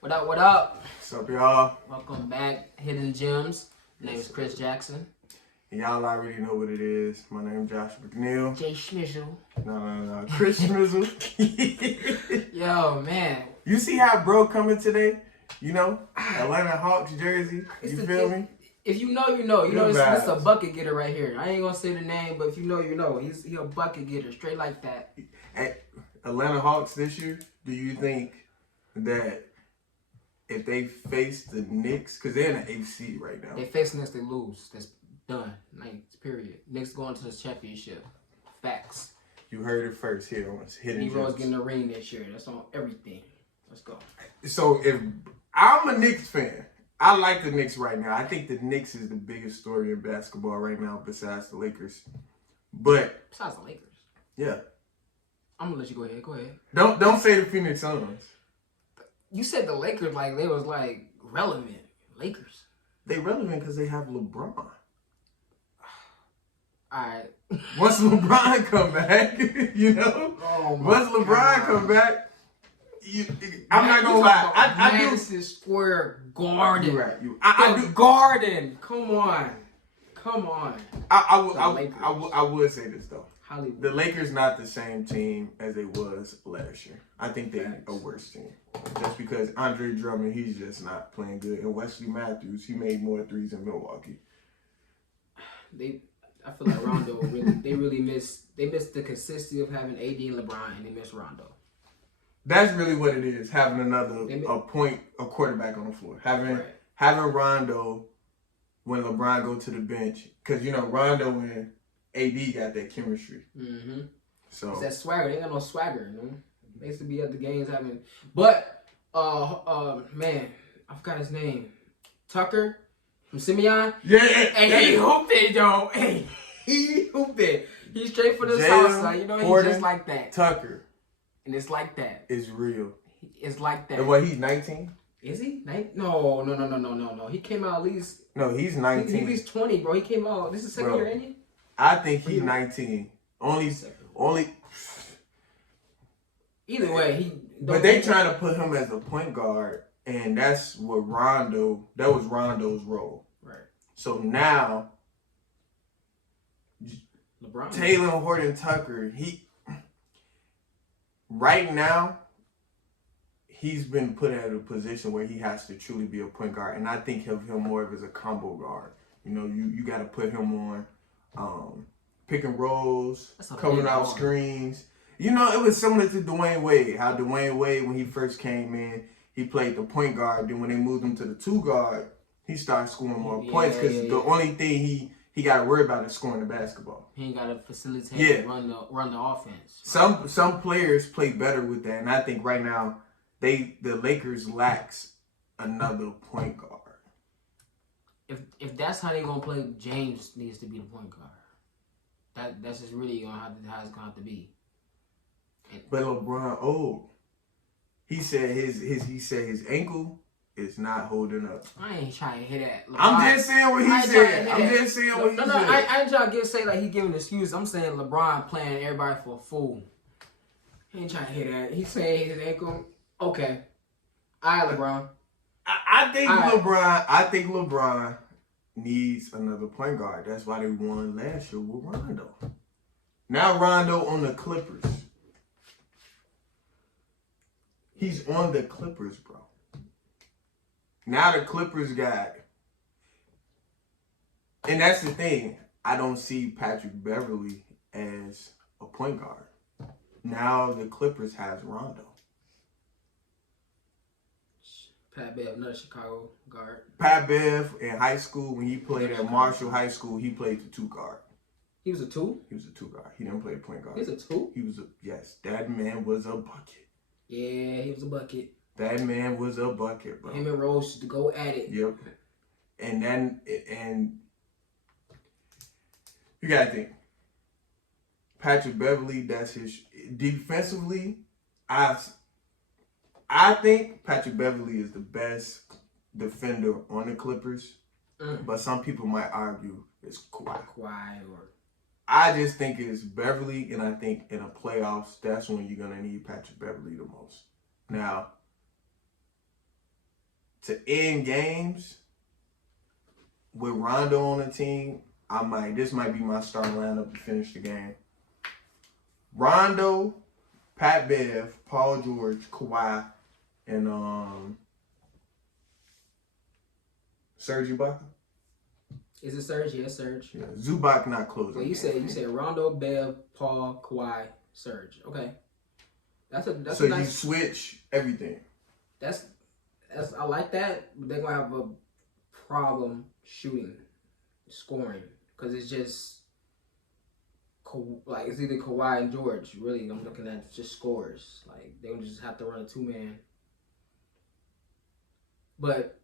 What up, what up? What's up, y'all? Welcome back, Hidden Gems. My name is Chris Jackson. And y'all already know what it is. My name is Josh McNeil. Jay Schmizzle. No. Chris Schmizzle. Yo, man. You see how bro coming today? You know? Atlanta Hawks jersey. You feel me? If you know, you know. You know, Good this a vibes. bucket getter right here. I ain't gonna say the name, but if you know, you know. He's a bucket getter, straight like that. At Atlanta Hawks this year, do you think that if they face the Knicks, because they're in the AC right now. They facing us, they lose. That's done. Like, period. Knicks going to the championship. Facts. You heard it first here on Hidden Nero's Gems. getting the ring this year. That's on everything. Let's go. So if I'm a Knicks fan, I like the Knicks right now. I think the Knicks is the biggest story in basketball right now besides the Lakers. But Besides the Lakers. yeah. I'm gonna let you go ahead. Go ahead. Don't say the Phoenix Suns. You said the Lakers like they was like relevant. Lakers. They relevant because they have LeBron. Alright. Once LeBron come back, you know? Oh my Once LeBron God. come back, I'm not gonna lie. I do. Madison Square Garden. You're right. I The do. Garden. Come on. I would say this though. Hollywood. The Lakers not the same team as they was last year. I think they're Facts. a worse team. Just because Andre Drummond, he's just not playing good. And Wesley Matthews, he made more threes in Milwaukee. I feel like Rondo really missed the consistency of having AD and LeBron, and they missed Rondo. That's really what it is, having a quarterback on the floor. Having Rondo when LeBron go to the bench. Because, you know, Rondo and AD got that chemistry. Mm-hmm. So It's that swagger. They ain't got no swagger, you know? They used to be at the games having... But, man, I forgot his name. Tucker from Simeon. yeah, Hey, he hooped it, yo. Hey, he hooped it. He's straight for the south side. You know, he's just like that. Tucker And it's like that. is real. It's like that. And what, he's 19? Is he? No. He came out at least... No, he's 19. He's at least 20, bro. He came out... This is second year, ain't he? I think he's 19. Only. Either way, he... But they trying to put him as a point guard, and that's what that was Rondo's role. Right. So now, LeBron. Taylor Horton Tucker, right now, he's been put in a position where he has to truly be a point guard, and I think of him more of as a combo guard. You know, you got to put him on pick and rolls, coming out screens. You know, it was similar to Dwayne Wade. How Dwayne Wade, when he first came in, he played the point guard. Then when they moved him to the two guard, he started scoring more points because the only thing he got to worry about is scoring the basketball. He ain't got to facilitate and run the offense. Some players play better with that, and I think right now the Lakers lacks another point guard. If that's how they gonna play, James needs to be the point guard. That's just really how it's gonna have to be. But LeBron, he said his ankle is not holding up. I ain't trying to hear that. LeBron, I'm just saying what he said. I'm just saying what he said. I ain't trying to say like he giving excuses. I'm saying LeBron playing everybody for a fool. He ain't trying to hear that. He's saying his ankle. Okay. All right, LeBron. I think LeBron needs another point guard. That's why they won last year with Rondo. Now Rondo on the Clippers. He's on the Clippers, bro. Now the Clippers got... And that's the thing. I don't see Patrick Beverly as a point guard. Now the Clippers has Rondo. Pat Bev, another Chicago guard. Pat Bev in high school, when he played at Marshall High School, he played the two guard. He was a two? He was a two guard. He didn't play point guard. He was a two? Yes, that man was a bucket. Yeah, he was a bucket. That man was a bucket, bro. Him and Rose used to go at it. Yep. And you gotta think. Patrick Beverly, that's his defensively. I think Patrick Beverly is the best defender on the Clippers, but some people might argue it's Kawhi. I just think it's Beverly, and I think in the playoffs, that's when you're going to need Patrick Beverly the most. Now, to end games with Rondo on the team, this might be my starting lineup to finish the game. Rondo, Pat Bev, Paul George, Kawhi, and Serge Ibaka. Is it Serge? Yes, Serge. Yeah, Zubac not closing. Well, you said Rondo, Bev, Paul, Kawhi, Serge. Okay, that's so a nice. You switch everything. That's I like that, but they're gonna have a problem scoring, because it's just like it's either Kawhi and George. Really, I'm looking at just scores. Like they would just have to run a 2-man. But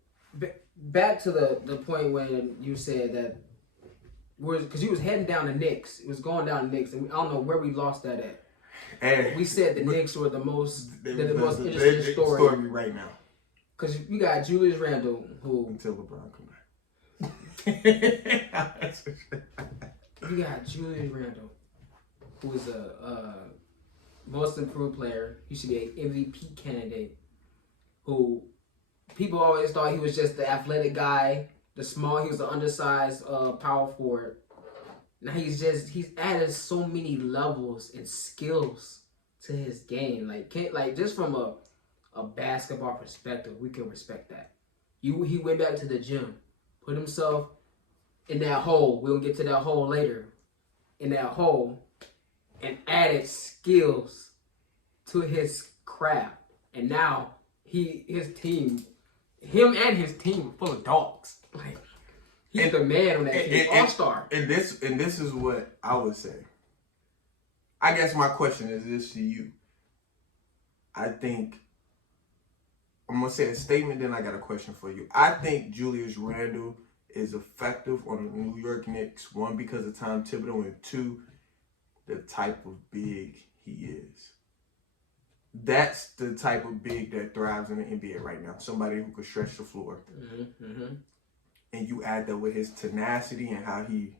back to the point when you said that, because you was heading down the Knicks. It was going down the Knicks, and I don't know where we lost that at. And we said the Knicks were the most interesting story right now. Because you got Julius Randle, who until LeBron come back. You got Julius Randle, who is a most improved player. He should be an MVP candidate. Who people always thought he was just the athletic guy, he was the undersized power forward. Now he's added so many levels and skills to his game. Like just from a basketball perspective, we can respect that. He went back to the gym, put himself in that hole. We'll get to that hole later. In that hole, and added skills to his craft. And now him and his team are full of dogs. Like he's the man on that team, all-star. And this is what I would say. I guess my question is this to you. I think I'm gonna say a statement, then I got a question for you. I think Julius Randle is effective on the New York Knicks. 1, because of Tom Thibodeau, and 2, the type of big he is. That's the type of big that thrives in the NBA right now. Somebody who could stretch the floor. Mm-hmm. And you add that with his tenacity and how he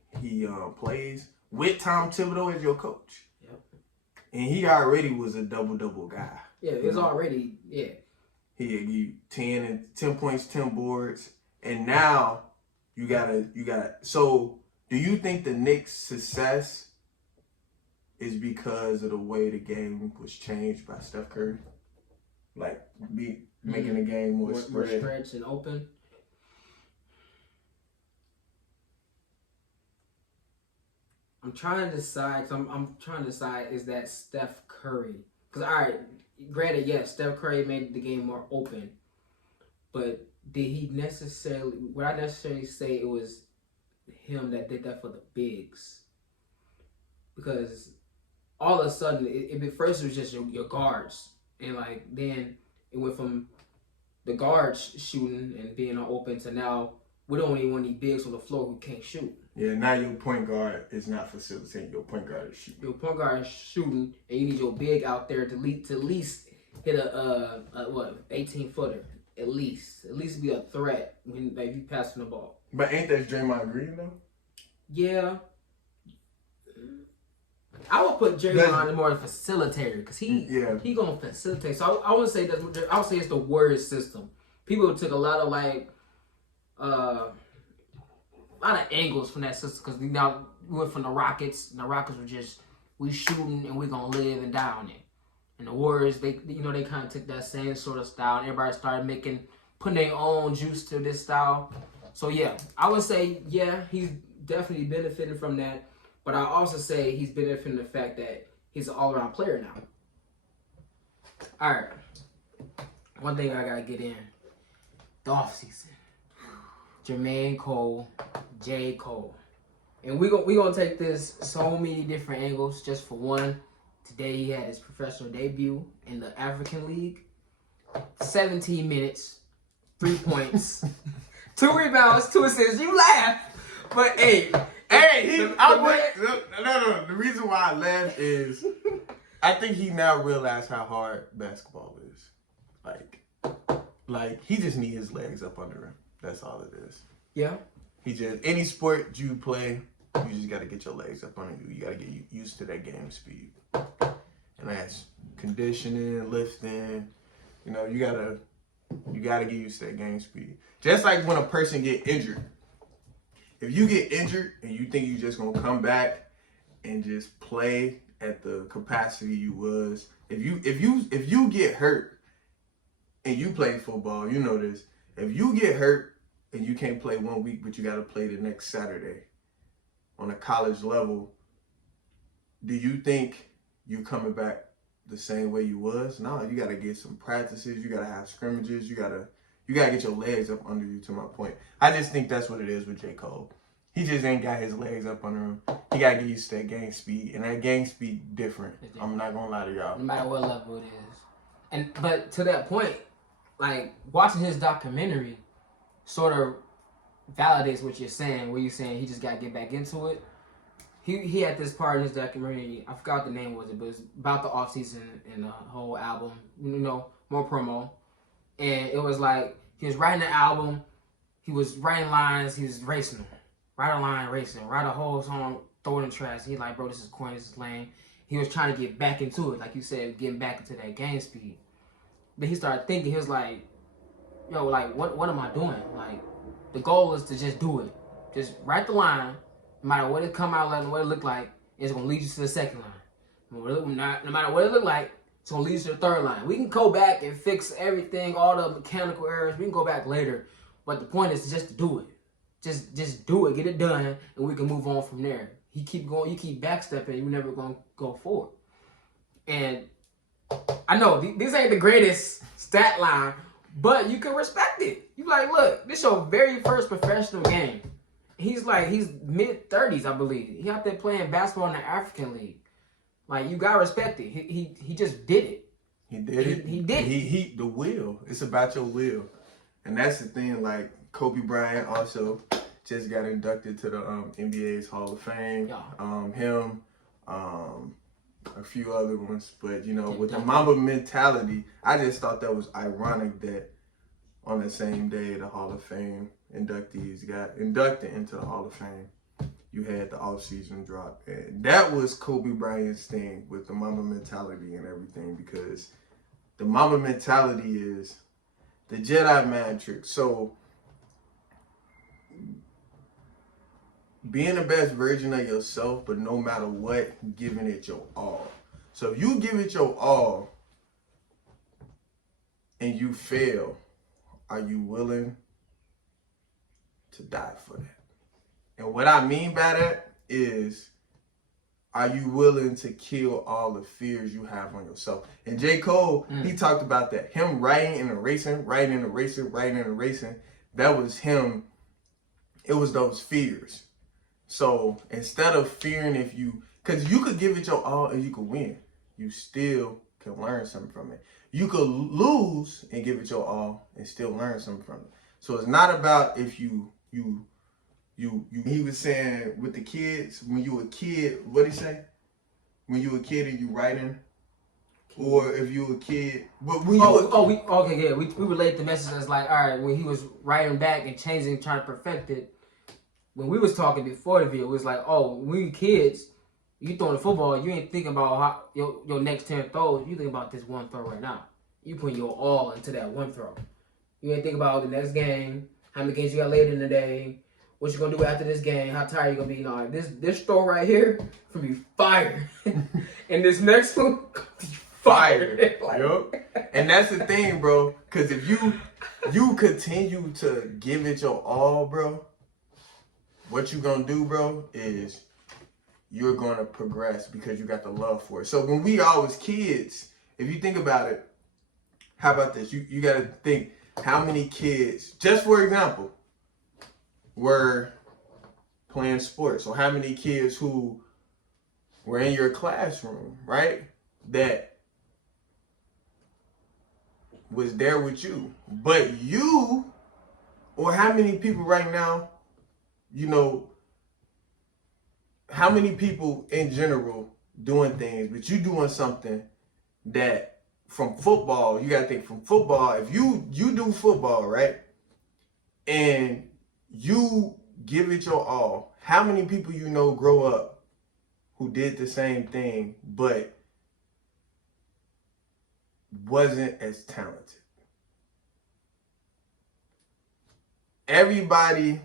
plays with Tom Thibodeau as your coach. Yep. And he already was a double-double guy. Yeah, it was already, yeah. He 10 points, 10 boards, and now you gotta. So, do you think the Knicks' success is because of the way the game was changed by Steph Curry? Like making the game more stretched and open. I'm trying to decide. Is that Steph Curry? Because all right. Granted, yes, Steph Curry made the game more open, but would I necessarily say it was him that did that for the bigs? Because all of a sudden, first it was just your guards, and then it went from the guards shooting and being open to now we don't even want any bigs on the floor who can't shoot. Yeah, now your point guard is not facilitating. Your point guard is shooting. Your point guard is shooting, and you need your big out there to at least hit a 18-footer. At least be a threat when you passing the ball. But ain't that Draymond Green though? Yeah, I would put Draymond more as a facilitator because he gonna facilitate. So I would say it's the Warriors system. People took a lot of angles from that system because we went from the Rockets, and the Rockets were just we shooting and we gonna live and die on it. And the Warriors, they kind of took that same sort of style, and everybody started putting their own juice to this style. So yeah, I would say he's definitely benefiting from that. But I also say he's benefiting from the fact that he's an all-around player now. All right, one thing I gotta get in: the offseason. J.Cole, J.Cole. And we gonna take this so many different angles. Just for one, today he had his professional debut in the African League. 17 minutes, 3 points, 2 rebounds, 2 assists. You laugh, but hey. No. The reason why I laugh is I think he now realized how hard basketball is. Like he just need his legs up under him. That's all it is. Yeah. Any sport you play, you just got to get your legs up under you. You got to get used to that game speed. And that's conditioning, lifting. You got to You got to get used to that game speed. Just like when a person get injured. If you get injured and you think you just going to come back and just play at the capacity you was, if you get hurt and you play football, you know this. If you get hurt and you can't play 1 week, but you got to play the next Saturday on a college level, do you think you coming back the same way you was? No, you got to get some practices. You got to have scrimmages. You got to get your legs up under you, to my point. I just think that's what it is with J.Cole. He just ain't got his legs up under him. He got to get used to that game speed. And that game speed different. I'm not going to lie to y'all. No matter what level it is. But to that point, like, watching his documentary sort of validates what you're saying, where you're saying he just got to get back into it. He had this part in his documentary, I forgot what the name was, but it was about the offseason and the whole album, more promo. And it was like, he was writing the album, he was writing lines, he was racing them. Write a line, racing, write a whole song, throw it in the trash. He like, bro, this is corny, this is lame. He was trying to get back into it, like you said, getting back into that game speed. Then he started thinking, he was like, yo, like, what am I doing? Like, the goal is to just do it. Just write the line, no matter what it come out like, what it look like, it's gonna lead you to the second line. No matter what it look like, it's gonna lead you to the third line. We can go back and fix everything, all the mechanical errors. We can go back later, but the point is just to do it. Just do it, get it done, and we can move on from there. You keep going, you keep backstepping, you're never gonna go forward. And I know this ain't the greatest stat line, but you can respect it. You like, look, this your very first professional game. He's mid-30s, I believe. He out there playing basketball in the African League. Like, you gotta respect it. He just did it. He did it. He did it. The will. It's about your will. And that's the thing, like, Kobe Bryant also just got inducted to the NBA's Hall of Fame. Yeah. Him, a few other ones. But, with the Mamba mentality, I just thought that was ironic that on the same day the Hall of Fame inductees got inducted into the Hall of Fame, you had the offseason drop. And that was Kobe Bryant's thing with the Mamba mentality and everything, because the Mamba mentality is the Jedi matrix. So being the best version of yourself, but no matter what, giving it your all. So if you give it your all and you fail, are you willing to die for that? And what I mean by that is, are you willing to kill all the fears you have on yourself? And J. Cole, he talked about that. Him writing and erasing, that was him. It was those fears. So instead of fearing because you could give it your all and you could win, you still can learn something from it. You could lose and give it your all and still learn something from it. So it's not about if you he was saying with the kids, when you a kid, what'd he say? When you a kid and you writing, or if you a kid, but when we relate the message as like, all right, when he was writing back and changing, trying to perfect it. When we was talking before the video, it was like, oh, when we kids, you throwing the football, you ain't thinking about how your next 10 throws. You think about this one throw right now. You putting your all into that one throw. You ain't think about the next game, how many games you got later in the day, what you gonna do after this game, how tired you gonna be. No, this throw right here gonna be fire, and this next one gonna be fire. Yup. And that's the thing, bro. Because if you continue to give it your all, bro, what you gonna do, bro, is you're gonna progress because you got the love for it. So when we all was kids, if you think about it, how about this? You gotta think how many kids, just for example, were playing sports, or how many kids who were in your classroom, right, that was there with you, but you, or how many people right now, how many people in general doing things, but you doing something that from football, you gotta think from football, if you do football, right, and you give it your all, how many people grow up who did the same thing but wasn't as talented? everybody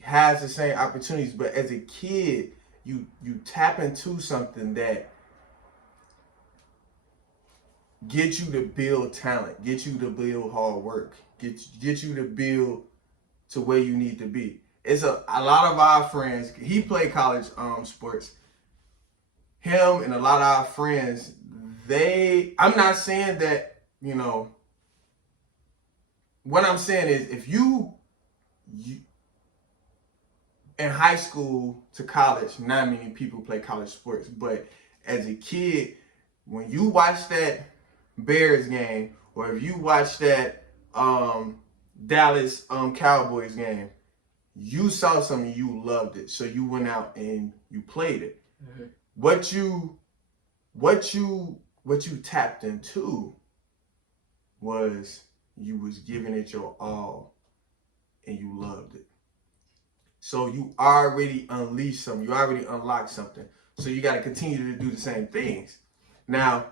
has the same opportunities, but as a kid, you tap into something that gets you to build talent, gets you to build hard work, get you to build to where you need to be. It's a lot of our friends. He played college sports. Him and a lot of our friends. I'm not saying that, you know. What I'm saying is, if you in high school to college, not many people play college sports, but as a kid, when you watch that Bears game, or if you watch that Dallas Cowboys game, you saw something, you loved it, so you went out and you played it. Mm-hmm. What you tapped into was you was giving it your all, and you loved it. So you already unleashed something. You already unlocked something. So you got to continue to do the same things. Now,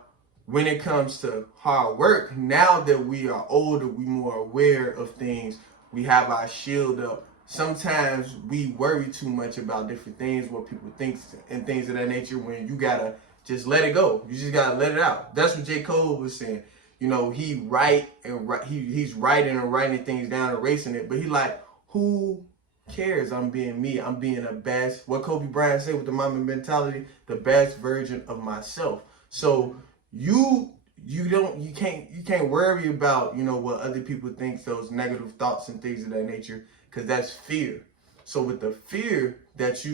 when it comes to hard work, now that we are older, we more aware of things. We have our shield up. Sometimes we worry too much about different things, what people think, and things of that nature, when you got to just let it go. You just got to let it out. That's what J.Cole was saying. You know, he's writing and writing things down, erasing it. But he like, who cares? I'm being me. I'm being the best. What Kobe Bryant said with the Mamba mentality, the best version of myself. So you can't worry about, you know, what other people think, those negative thoughts and things of that nature, because that's fear. So with the fear that's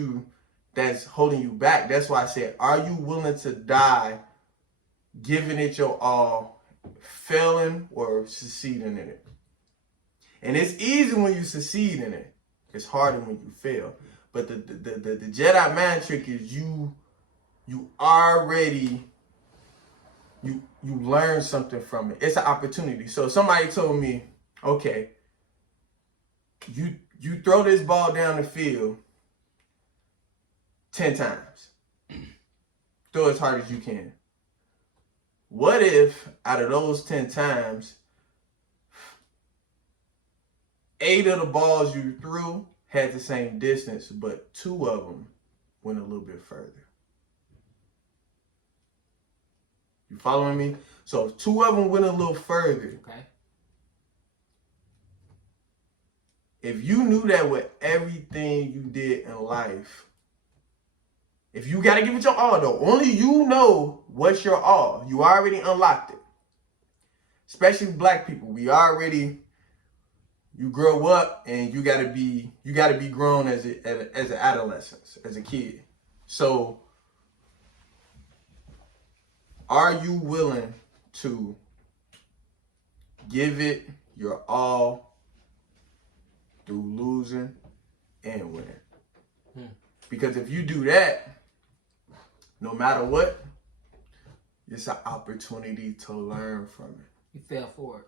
holding you back, that's why I said, are you willing to die giving it your all, failing or succeeding in it? And it's easy when you succeed in it. It's harder when you fail. But the Jedi mind trick is you already learn something from it. It's an opportunity. So somebody told me, okay, you throw this ball down the field 10 times. Throw as hard as you can. What if out of those 10 times, 8 of the balls you threw had the same distance, but 2 of them went a little bit further? You following me? So if 2 of them went a little further, okay. If you knew that with everything you did in life, if you got to give it your all, though, only you know what's your all. You already unlocked it. Especially black people, you grow up and you gotta be grown as an adolescent, as a kid. So are you willing to give it your all through losing and winning? Because if you do that, no matter what, it's an opportunity to learn from it. You fell for it.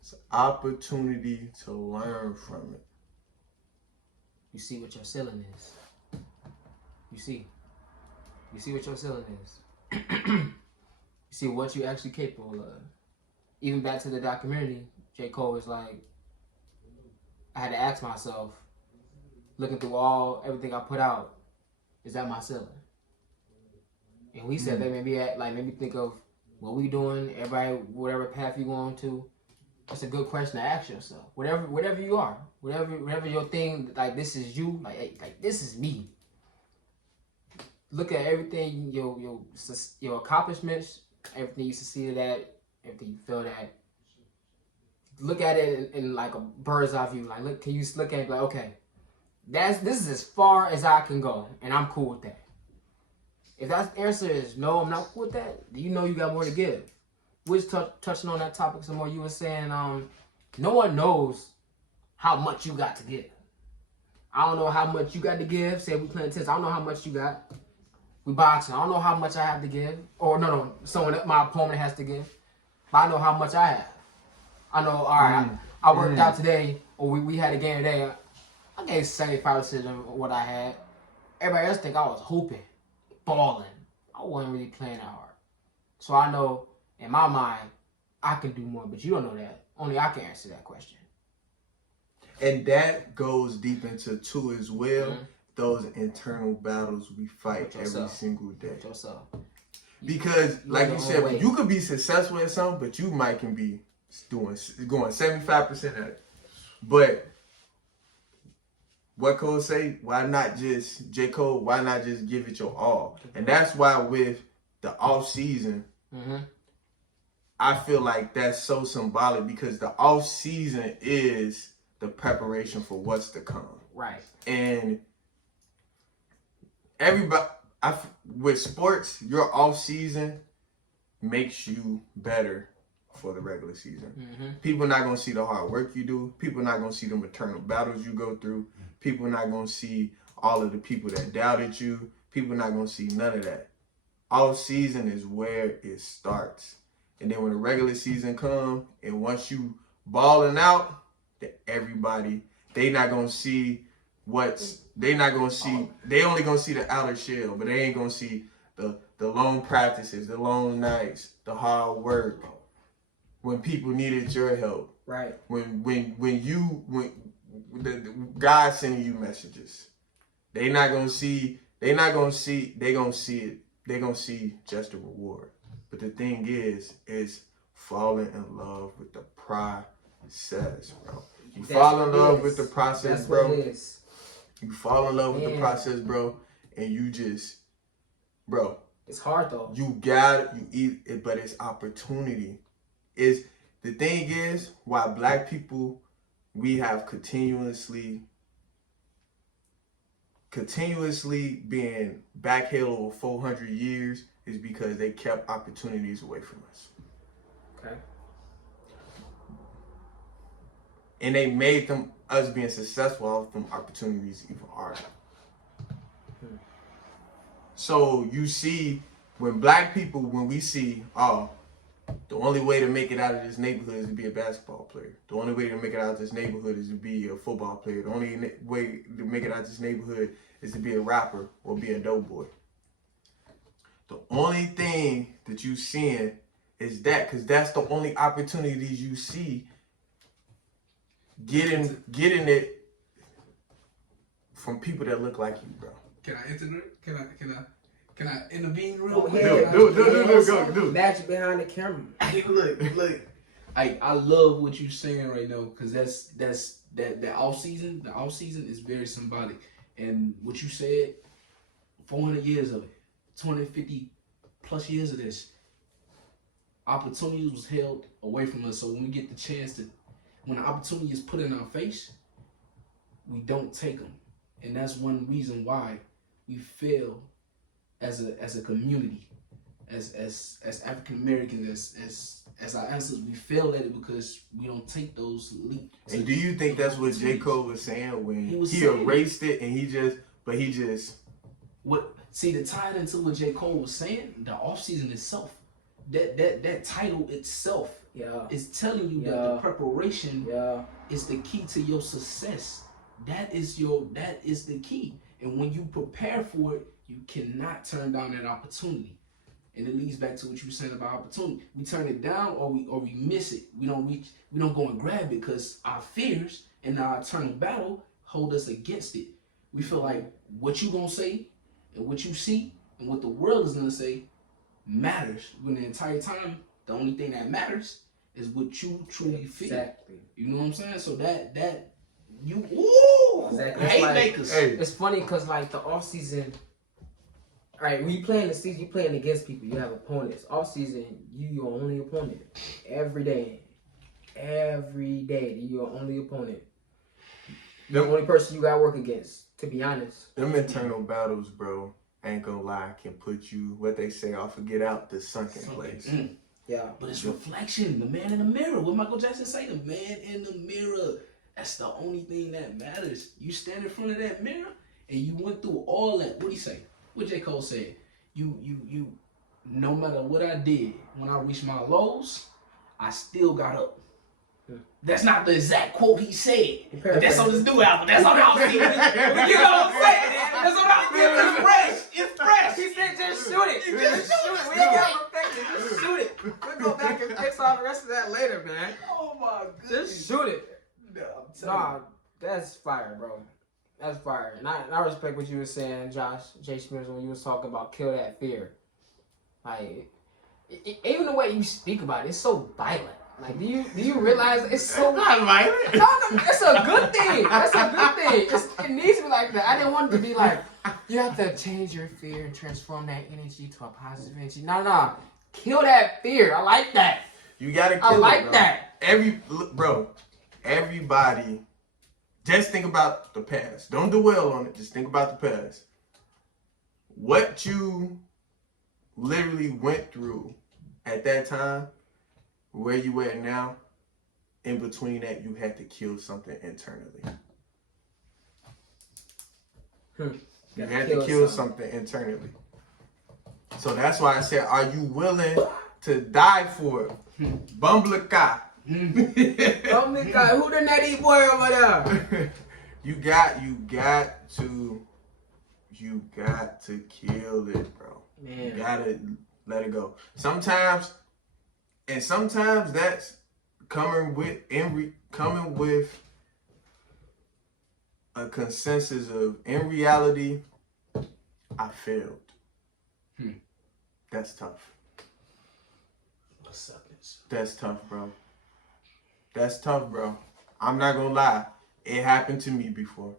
It's an opportunity to learn from it. You see what your ceiling is. You see what your ceiling is. You see what you're actually capable of. Even back to the documentary, J.Cole was like, I had to ask myself, looking through everything I put out, is that my ceiling? And we said that made me think of what we doing, everybody, whatever path you going to. That's a good question to ask yourself. Whatever you are, whatever your thing, like this is you, like this is me. Look at everything, your accomplishments, everything you succeeded at, everything you failed at. Look at it in like a bird's eye view. Like, can you look at it like, okay, this is as far as I can go, and I'm cool with that. If that answer is no, I'm not cool with that, then you know you got more to give. We're just touching on that topic some more. You were saying, no one knows how much you got to give. I don't know how much you got to give. Say we playing tennis, I don't know how much you got. We boxing, I don't know how much I have to give. Or no, my opponent has to give. But I know how much I have. I know, all right, I worked out today, or we had a game today. I gave 75% of what I had. Everybody else think I was hooping, balling. I wasn't really playing that hard. So I know, in my mind, I can do more, but you don't know that. Only I can answer that question. And that goes deep into too as well. Mm-hmm. Those internal battles we fight every yourself. single day. With yourself. Because, like you said, way. you could be successful at something, but you might can be going 75% at it. But what Cole say? Why not just J. Cole? Why not just give it your all? And that's why with the off season, I feel like that's so symbolic because the off season is the preparation for what's to come. Right. And everybody, with sports, your off season makes you better for the regular season. People not gonna see the hard work you do. People not gonna see the maternal battles you go through. People not gonna see all of the people that doubted you. People not gonna see none of that. Off season is where it starts. And then when the regular season come, and once you balling out, that everybody, they not gonna see they only gonna see the outer shell, but they ain't gonna see the long practices, the long nights, the hard work, when people needed your help. Right. When the God sending you messages. They gonna see just the reward. But the thing is falling in love with the process, bro. You fall in love with the process, bro. You fall in love with the process, bro, and you just, bro. It's hard though. You eat it, but it's opportunity. The thing is why black people, we have continuously being backheld over 400 years is because they kept opportunities away from us. Okay. And they made us being successful off them opportunities even harder. So you see, when we see, the only way to make it out of this neighborhood is to be a basketball player. The only way to make it out of this neighborhood is to be a football player. The only way to make it out of this neighborhood is to be a rapper or be a dope boy. The only thing that you seeing is that, because that's the only opportunities you see getting it from people that look like you, bro. Can I intervene? Can I intervene real quick? Do. Magic behind the camera. Look. I love what you're saying right now because that's that off season. The off season is very symbolic, and what you said, 400 years of it, 250 plus years of this, opportunities was held away from us. So when we get the chance when the opportunity is put in our face, we don't take them, and that's one reason why we fail as a community, as African Americans, as our ancestors. We fail at it because we don't take those leaps. And do you think that's what J. Cole was saying when he erased it and he just see, to tie it into what J. Cole was saying, the offseason itself, that title itself is telling you that the preparation is the key to your success. That is the key. And when you prepare for it, you cannot turn down that opportunity. And it leads back to what you were saying about opportunity. We turn it down or we miss it. We don't go and grab it because our fears and our eternal battle hold us against it. We feel like what you gonna say and what you see and what the world is gonna say matters. When the entire time, the only thing that matters is what you truly feel. Exactly. You know what I'm saying? So that you exactly. hate makers. It's funny because like the off season. All right, when you playing the season, you playing against people. You have opponents. Off season, you your only opponent. Every day, you your only opponent. The only person you gotta work against. To be honest, them internal battles, bro, ain't gonna lie, can put you, what they say, off of get out the sunken place. Yeah, but it's reflection. The man in the mirror. What Michael Jackson say? The man in the mirror. That's the only thing that matters. You stand in front of that mirror and you went through all that. What he say? What J. Cole said, you, no matter what I did, when I reached my lows, I still got up. That's not the exact quote he said. But that's on this new album. That's on the album. You know what I'm saying? That's on the album. It's fresh. It's fresh. He said just shoot it. Just shoot it. We ain't got perfection. Just shoot it. We'll go back and fix all the rest of that later, man. Oh my goodness. Just shoot it. Nah, That's fire, bro. That's fire. And I respect what you were saying, Josh, J. Smith, when you was talking about kill that fear. Like, even the way you speak about it, it's so violent. Like, do you realize it's so not violent? No, it's a good thing. That's a good thing. It needs to be like that. I didn't want it to be like, you have to change your fear and transform that energy to a positive energy. No. Kill that fear. I like that. You gotta kill it, bro. That. Everybody, just think about the past. Don't dwell on it. Just think about the past. What you literally went through at that time, where you at now, in between that, you had to kill something internally. You had to kill something internally. So that's why I said, are you willing to die for it? Bumblika. Bumblika, who the natty boy over there? You got to kill it, bro. Man. You gotta let it go. Sometimes that's coming with a consensus of, in reality, I failed. That's tough. That's tough, bro. That's tough, bro. I'm not gonna lie. It happened to me before.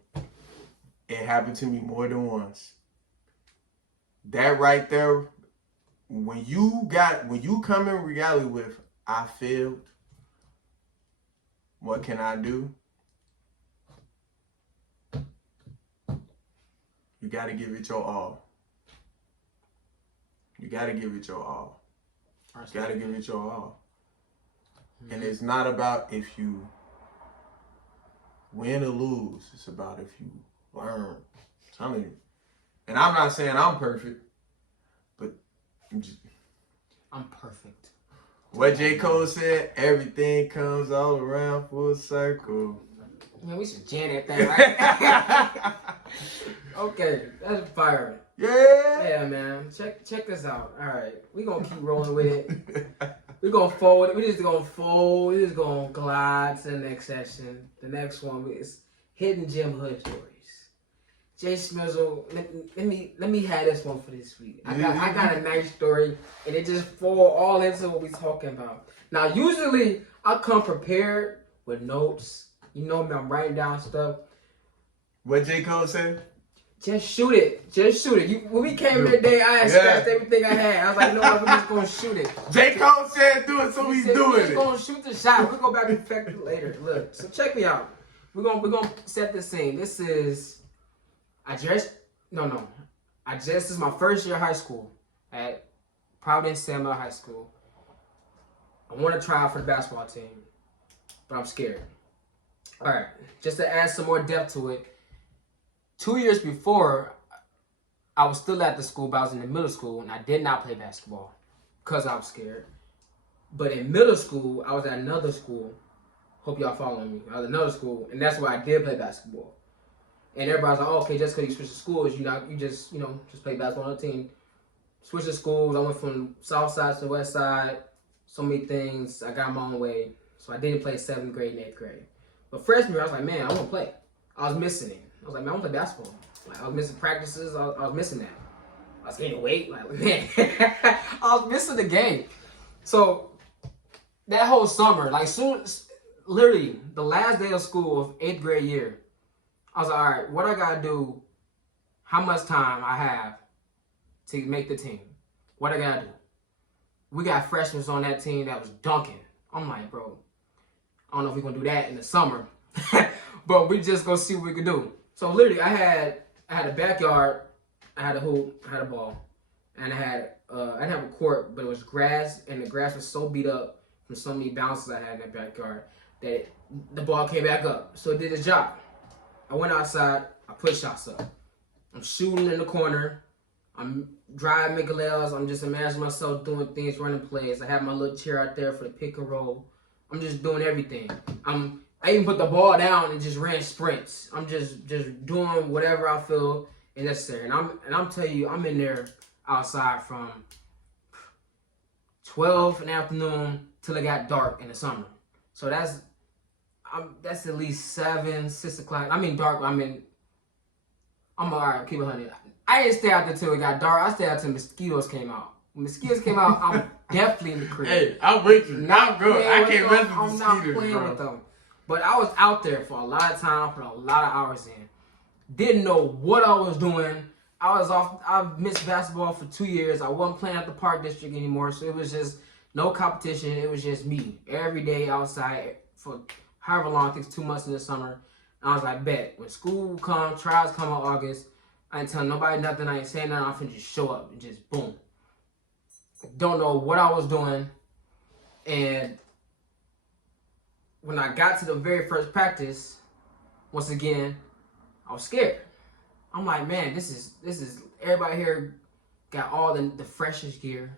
It happened to me more than once. That right there, when you come in reality with, I failed, what can I do? You gotta give it your all. You gotta give it your all. You gotta give it your all. Mm-hmm. And it's not about if you win or lose. It's about if you learn. I'm telling you. And I'm not saying I'm perfect, but I'm perfect. What J.Cole said, everything comes all around full circle. Man, we should jam that thing, right? Okay, that's fire. Yeah, man. Check this out. All right, we gonna keep rolling with it. We gonna fold. We just gonna fold. We just gonna glide to the next session. The next one is hidden gem hood stories. J. Smizzle, let me have this one for this week. I got a nice story, and it just fall all into what we talking about. Now, usually I come prepared with notes. You know me, I'm writing down stuff. What J. Cole said? Just shoot it. Just shoot it. When we came in today, I had scratched everything I had. I was like, no, we're just going to shoot it. J. Cole said do it, so he's doing it. We're going to shoot the shot. We'll go back and perfect it later. Look, so check me out. We're gonna set the scene. This is this is my first year of high school at Providence Samuel High School. I want to try out for the basketball team, but I'm scared. All right, just to add some more depth to it, 2 years before, I was still at the school, but I was in the middle school, and I did not play basketball because I was scared. But in middle school, I was at another school. Hope y'all following me. I was at another school, and that's where I did play basketball. And everybody's like, oh, okay, just because you switch to schools, you just play basketball on the team. Switch to schools. I went from south side to the west side. So many things. I got my own way. So I didn't play 7th grade and 8th grade. But freshman year, I was like, man, I want to play. I was missing it. I was like, man, I want to play basketball. Like, I was missing practices. I was missing that. I was gaining weight. Like, man, I was missing the game. So that whole summer, literally the last day of school of 8th grade year, I was like, all right, what I got to do, how much time I have to make the team. What I got to do. We got freshmen on that team that was dunking. I'm like, bro, I don't know if we're going to do that in the summer, but we just going to see what we can do. So literally, I had a backyard, I had a hoop, I had a ball, and I didn't have a court, but it was grass, and the grass was so beat up from so many bounces I had in that backyard that the ball came back up. So it did its job. I went outside, I put shots up. I'm shooting in the corner, I'm driving, making layups, I'm just imagining myself doing things, running plays. I have my little chair out there for the pick and roll. I'm just doing everything. I even put the ball down and just ran sprints. I'm just doing whatever I feel is necessary. And I'm telling you, I'm in there outside from 12 in the afternoon till it got dark in the summer. So That's at least 7, 6 o'clock. I mean dark. I'm alright. Keep it 100. I didn't stay out there till it got dark. I stayed out till mosquitoes came out. When mosquitoes came out, I'm definitely in the crib. Hey, I'm with you. Not good. I can't mess with I'm mosquitoes, not playing bro. with them. But I was out there for a lot of time, put a lot of hours in. Didn't know what I was doing. I was off. I missed basketball for 2 years. I wasn't playing at the Park District anymore, so it was just no competition. It was just me every day outside for however long. I think it's 2 months in the summer. And I was like, bet when school comes, trials come in August. I ain't telling nobody nothing. I ain't saying nothing. I'm finna just show up and just boom. Don't know what I was doing, and when I got to the very first practice, once again, I was scared. I'm like, man, this is everybody here got all the freshest gear.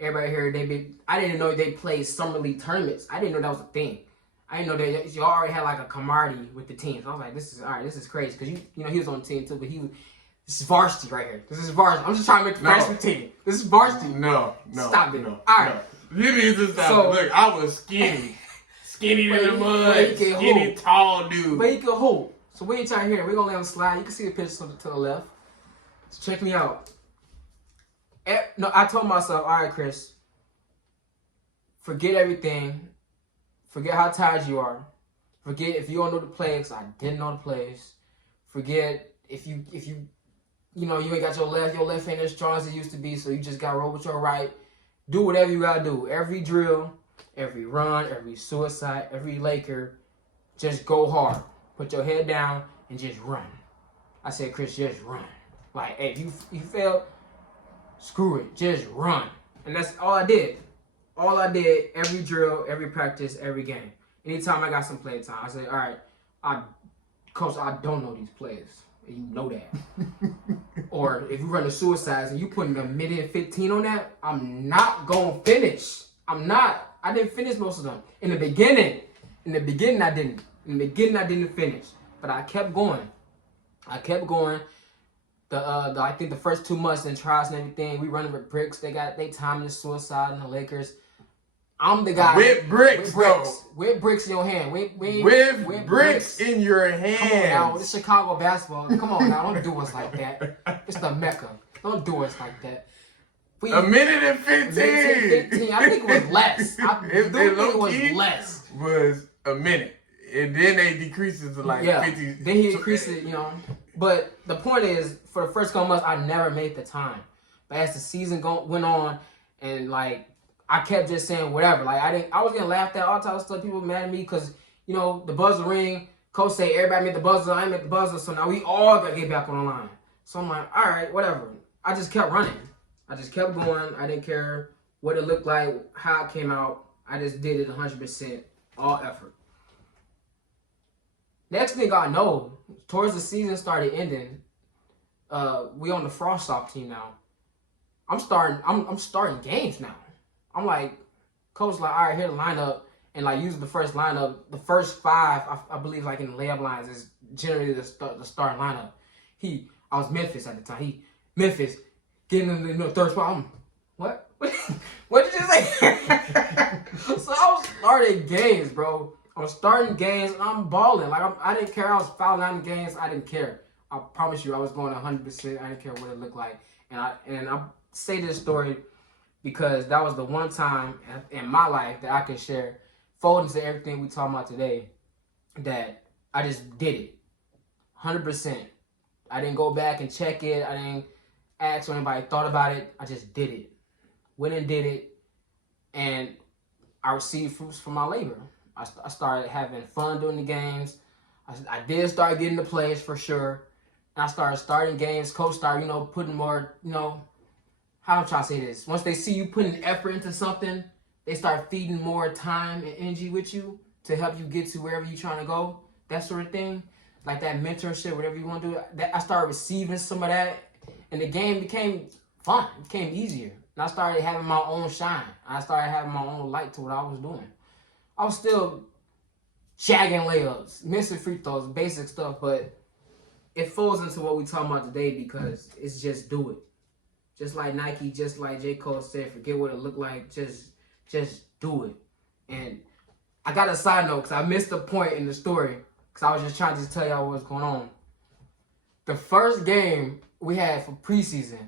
Everybody here, I didn't know they played summer league tournaments. I didn't know that was a thing. I didn't know that you already had like a camaraderie with the teams. I was like, this is crazy because you know he was on the team too, but this is varsity right here. This is varsity. I'm just trying to make the freshman team. This is varsity. No. Stop it. No, all right. No. You need to stop. So, look, I was skinny. Skinny in the mud. Skinny, tall dude. But he can hoop. So we ain't trying to hear. We're going to let him slide. You can see the pictures to the left. So check me out. No, I told myself, all right, Chris, forget everything. Forget how tired you are. Forget if you don't know the plays. I didn't know the plays. Forget if you you ain't got your left ain't as strong as it used to be, so you just got to roll with your right. Do whatever you got to do. Every drill, every run, every suicide, every Laker, just go hard. Put your head down and just run. I said, Chris, just run. Like, hey, if you fail, screw it. Just run. And that's all I did. All I did, every drill, every practice, every game. Anytime I got some play time, I said, all right, Coach, I don't know these players. And you know that. Or if you run the suicides and you putting a minute and 15 on that, I'm not going to finish. I'm not. I didn't finish most of them. In the beginning, I didn't. In the beginning, I didn't finish. But I kept going. I think the first 2 months in trials and everything, we running with bricks. They timing the suicide and the Lakers. I'm the guy with bricks. With bricks in your hand. With bricks in your hand. Come on now, it's Chicago basketball. Come on now, don't do us like that. It's the Mecca. Don't do us like that. A minute and 15. I think it was less. It was less. Was a minute. And then they decreased it to like 50. Then he increased it, But the point is, for the first couple months, I never made the time. But as the season went on, and like I kept just saying whatever. Like I was getting laughed at all types of stuff. People were mad at me because the buzzer ring. Coach say everybody made the buzzer. I made the buzzer. So now we all got to get back on the line. So I'm like, all right, whatever. I just kept running. I just kept going. I didn't care what it looked like, how it came out. I just did it 100%, all effort. Next thing I know, towards the season started ending, we on the Frost Off team now. I'm starting games now. I'm like, coach like, all right, here the lineup, and like using the first lineup, the first 5, I believe like in the layup lines is generally the starting lineup. I was Memphis at the time. Memphis getting in the third spot. I'm, what? What did you say? So I was starting games, bro. I'm starting games and I'm balling. Like I didn't care. I was fouling out in games. I didn't care. I promise you, I was going 100%. I didn't care what it looked like. And I say this story because that was the one time in my life that I can share, folding to everything we talking about today, that I just did it, 100%. I didn't go back and check it. I didn't ask what anybody thought about it. I just did it. Went and did it, and I received fruits from my labor. I started having fun doing the games. I did start getting the plays for sure. And I started starting games. Coach started, putting more, how I'm trying to say this. Once they see you putting effort into something, they start feeding more time and energy with you to help you get to wherever you're trying to go. That sort of thing. Like that mentorship, whatever you want to do. I started receiving some of that. And the game became fun. It became easier. And I started having my own shine. I started having my own light to what I was doing. I was still shagging layups, missing free throws, basic stuff, but it falls into what we talking about today because it's just do it. Just like Nike, just like J.Cole said, forget what it looked like, just do it. And I got a side note because I missed the point in the story because I was just trying to tell y'all what's going on. The first game we had for preseason,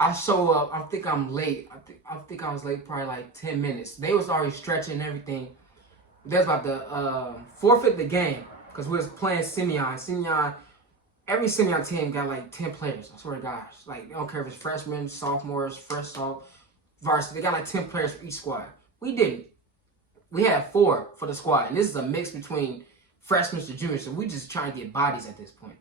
I show up. I think I'm late. I think I was late probably like 10 minutes. They was already stretching and everything. They was about to forfeit the game because we was playing Simeon. Every Simeon team got like 10 players. I swear to gosh. Like, I don't care if it's freshmen, sophomores, fresh salt, varsity. They got like 10 players for each squad. We didn't. We had 4 for the squad. And this is a mix between freshmen to juniors. So we just trying to get bodies at this point.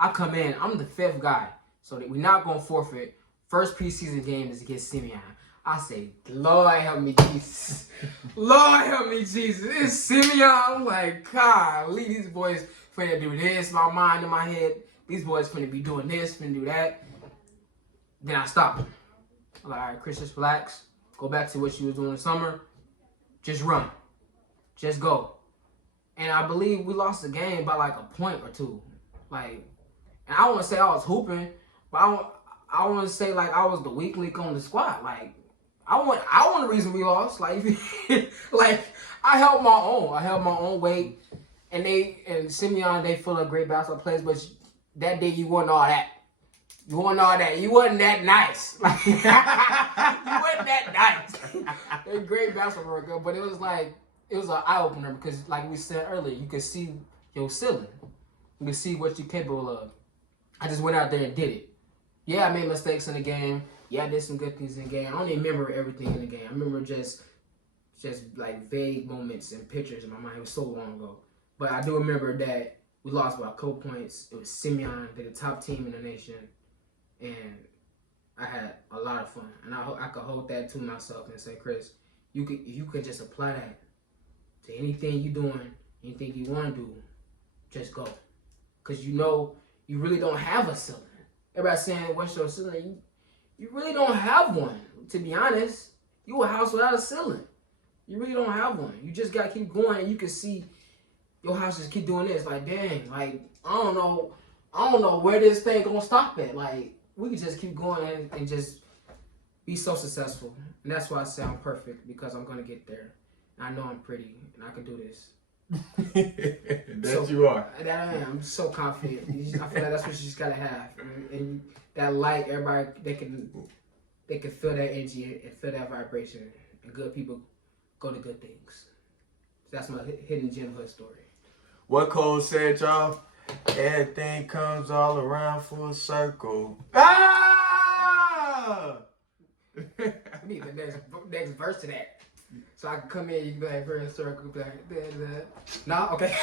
I come in. I'm the 5th guy. So that we're not going to forfeit. First preseason game is against Simeon. I say, Lord help me, Jesus. Lord help me, Jesus. It's Simeon. I'm like, God, leave these boys finna do this. My mind in my head. These boys finna be doing this, finna do that. Then I stop. I'm like, all right, Chris, just relax. Go back to what you was doing in the summer. Just run. Just go. And I believe we lost the game by like a point or 2. Like, and I want to say I was hooping, but I want to say like I was the weak link on the squad. Like, I want the reason we lost. Like, like I held my own. I held my own weight. And Simeon, they full of great basketball players, but that day you wasn't all that. You wasn't all that. You wasn't that nice. Like, you wasn't that nice. They're great basketball worker, but it was an eye opener because, like we said earlier, you could see your ceiling. You could see what you're capable of. I just went out there and did it. Yeah, I made mistakes in the game. Yeah, I did some good things in the game. I don't even remember everything in the game. I remember just like vague moments and pictures in my mind. It was so long ago. But I do remember that we lost by a couple points. It was Simeon, they're the top team in the nation. And I had a lot of fun. And I could hold that to myself and say, Chris, if you could just apply that to anything you're doing, anything you want to do, just go. Because you know you really don't have a ceiling. Everybody's saying, what's your ceiling? You really don't have one, to be honest. You a house without a ceiling. You really don't have one. You just got to keep going and you can see your house just keep doing this. Like, dang, like, I don't know where this thing gonna stop at. Like, we can just keep going and just be so successful. And that's why I say I'm perfect, because I'm gonna get there. And I know I'm pretty and I can do this. You are. That I am. I'm so confident. I feel like that's what you just gotta have. And that light, everybody, they can feel that energy and feel that vibration. And good people go to good things. That's my hidden gem hood story. What Cole said, y'all? Everything comes all around full circle. Ah! I need the next verse to that. So I can come in, you can be like, first circle, be like, no? Okay.